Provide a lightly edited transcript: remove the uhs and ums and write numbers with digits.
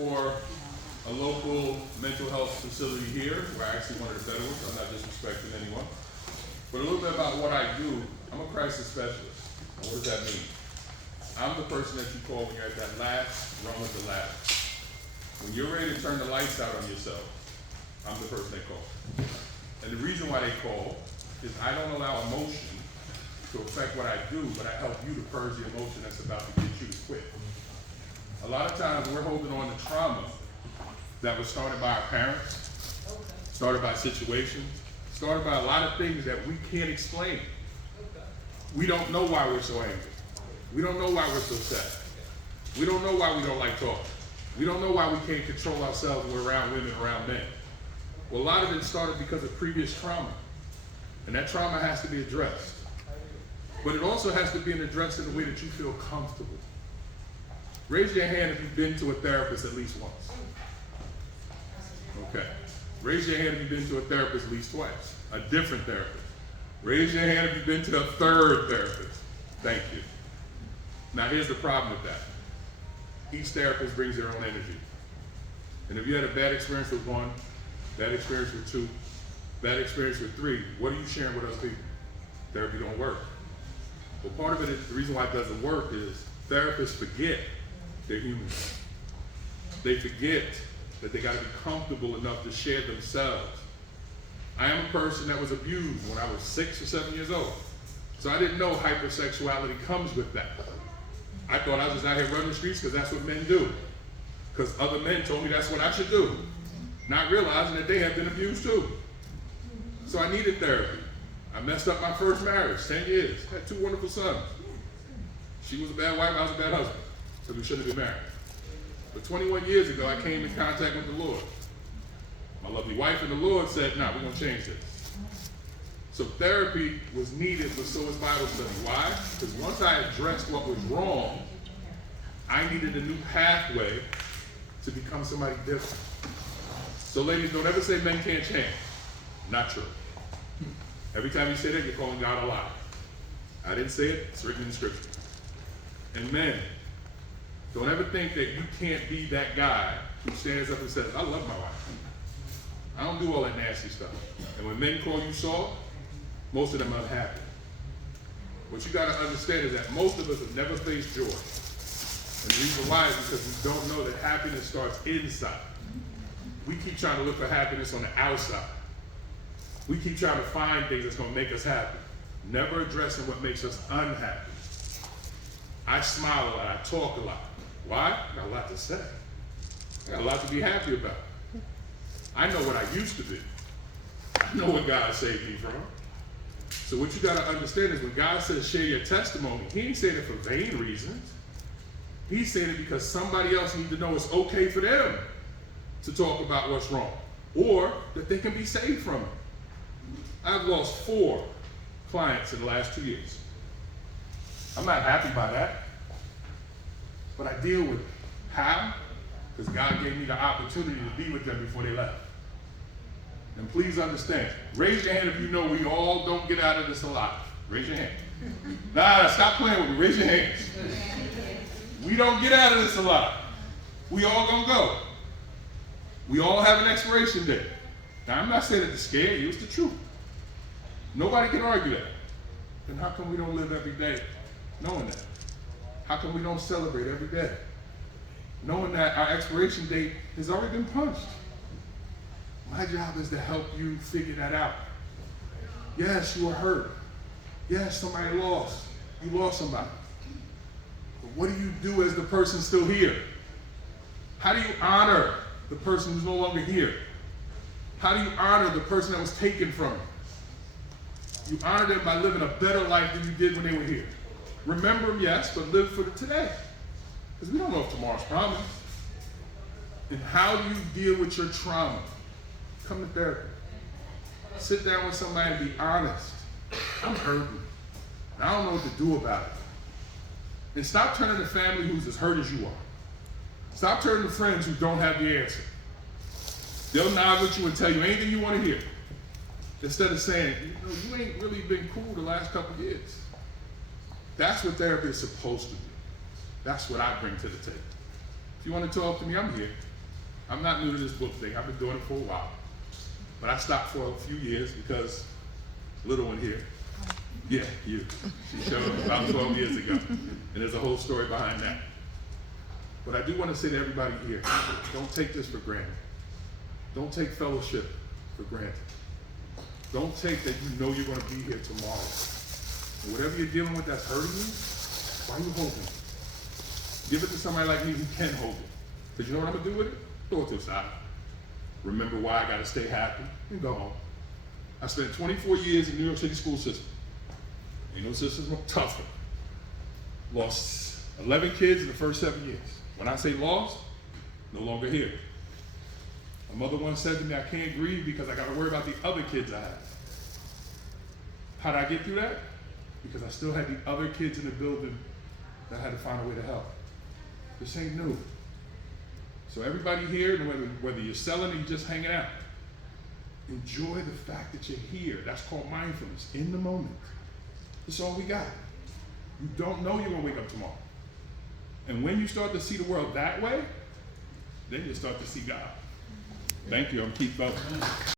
For a local mental health facility here, we're actually one of the better ones. I'm not disrespecting anyone. But a little bit about what I do. I'm a crisis specialist. And what does that mean? I'm the person that you call when you're at that last rung of the ladder. When you're ready to turn the lights out on yourself, I'm the person they call. And the reason why they call is I don't allow emotion to affect what I do, but I help you to purge the emotion that's about to get you to quit. A lot of times we're holding on to trauma that was started by our parents, started by situations, started by a lot of things that we can't explain. We don't know why we're so angry. We don't know why we're so sad. We don't know why we don't like talking. We don't know why we can't control ourselves when we're around women, around men. Well, a lot of it started because of previous trauma. And that trauma has to be addressed. But it also has to be addressed in a way that you feel comfortable. Raise your hand if you've been to a therapist at least once. Okay. Raise your hand if you've been to a therapist at least twice. A different therapist. Raise your hand if you've been to a third therapist. Thank you. Now here's the problem with that. Each therapist brings their own energy. And if you had a bad experience with one, bad experience with two, bad experience with three, what are you sharing with other people? Therapy don't work. Well, part of it is, the reason why it doesn't work is therapists forget they're human. They forget that they got to be comfortable enough to share themselves. I am a person that was abused when I was 6 or 7 years old. So I didn't know hypersexuality comes with that. I thought I was just out here running the streets because that's what men do. Because other men told me that's what I should do. Not realizing that they had been abused too. So I needed therapy. I messed up my first marriage, 10 years. Had 2 wonderful sons. She was a bad wife, I was a bad husband. So we shouldn't have been married. But 21 years ago, I came in contact with the Lord. My lovely wife and the Lord said, nah, we're going to change this. So therapy was needed, but so was Bible study. Why? Because once I addressed what was wrong, I needed a new pathway to become somebody different. So ladies, don't ever say men can't change. Not true. Every time you say that, you're calling God a lie. I didn't say it, it's written in the scripture. And men, don't ever think that you can't be that guy who stands up and says, I love my wife. I don't do all that nasty stuff. And when men call you soft, most of them are unhappy. What you got to understand is that most of us have never faced joy. And the reason why is because we don't know that happiness starts inside. We keep trying to look for happiness on the outside. We keep trying to find things that's going to make us happy, never addressing what makes us unhappy. I smile a lot, I talk a lot. Why? I got a lot to say. I got a lot to be happy about. I know what I used to be. I know what God saved me from. So what you got to understand is when God says share your testimony, he ain't saying it for vain reasons. He's saying it because somebody else needs to know it's okay for them to talk about what's wrong, or that they can be saved from it. I've lost 4 clients in the last 2 years. I'm not happy by that, but I deal with it. How? Because God gave me the opportunity to be with them before they left. And please understand, raise your hand if you know we all don't get out of this alive. Raise your hand. Nah, stop playing with me. Raise your hands. We don't get out of this alive. We all gonna go. We all have an expiration date. Now, I'm not saying it to scare you, it's the truth. Nobody can argue that. Then how come we don't live every day knowing that? How come we don't celebrate every day knowing that our expiration date has already been punched? My job is to help you figure that out. Yes, you were hurt. Yes, somebody lost. You lost somebody. But what do you do as the person still here? How do you honor the person who's no longer here? How do you honor the person that was taken from you? You honor them by living a better life than you did when they were here. Remember them, yes, but live for the today. Because we don't know if tomorrow's promised. And how do you deal with your trauma? Come to therapy. Sit down with somebody and be honest. I'm hurting. I don't know what to do about it. And stop turning to family who's as hurt as you are. Stop turning to friends who don't have the answer. They'll nod with you and tell you anything you want to hear. Instead of saying, you ain't really been cool the last couple of years. That's what therapy is supposed to do. That's what I bring to the table. If you want to talk to me, I'm here. I'm not new to this book thing. I've been doing it for a while. But I stopped for a few years because little one here, yeah, you. She showed up about 12 years ago. And there's a whole story behind that. But I do want to say to everybody here, don't take this for granted. Don't take fellowship for granted. Don't take that you know you're going to be here tomorrow. And whatever you're dealing with that's hurting you, why are you holding it? Give it to somebody like me who can hold it. Because you know what I'm going to do with it? Throw it to the side. Remember why I got to stay happy and go home. I spent 24 years in the New York City school system. You know, system was tougher. Lost 11 kids in the first 7 years. When I say lost, no longer here. My mother once said to me, I can't grieve because I got to worry about the other kids I have. How did I get through that? Because I still had the other kids in the building that I had to find a way to help. This ain't new. So everybody here, whether you're selling or you're just hanging out, enjoy the fact that you're here. That's called mindfulness, in the moment. That's all we got. You don't know you're going to wake up tomorrow. And when you start to see the world that way, then you start to see God. Thank you. I'm keep going.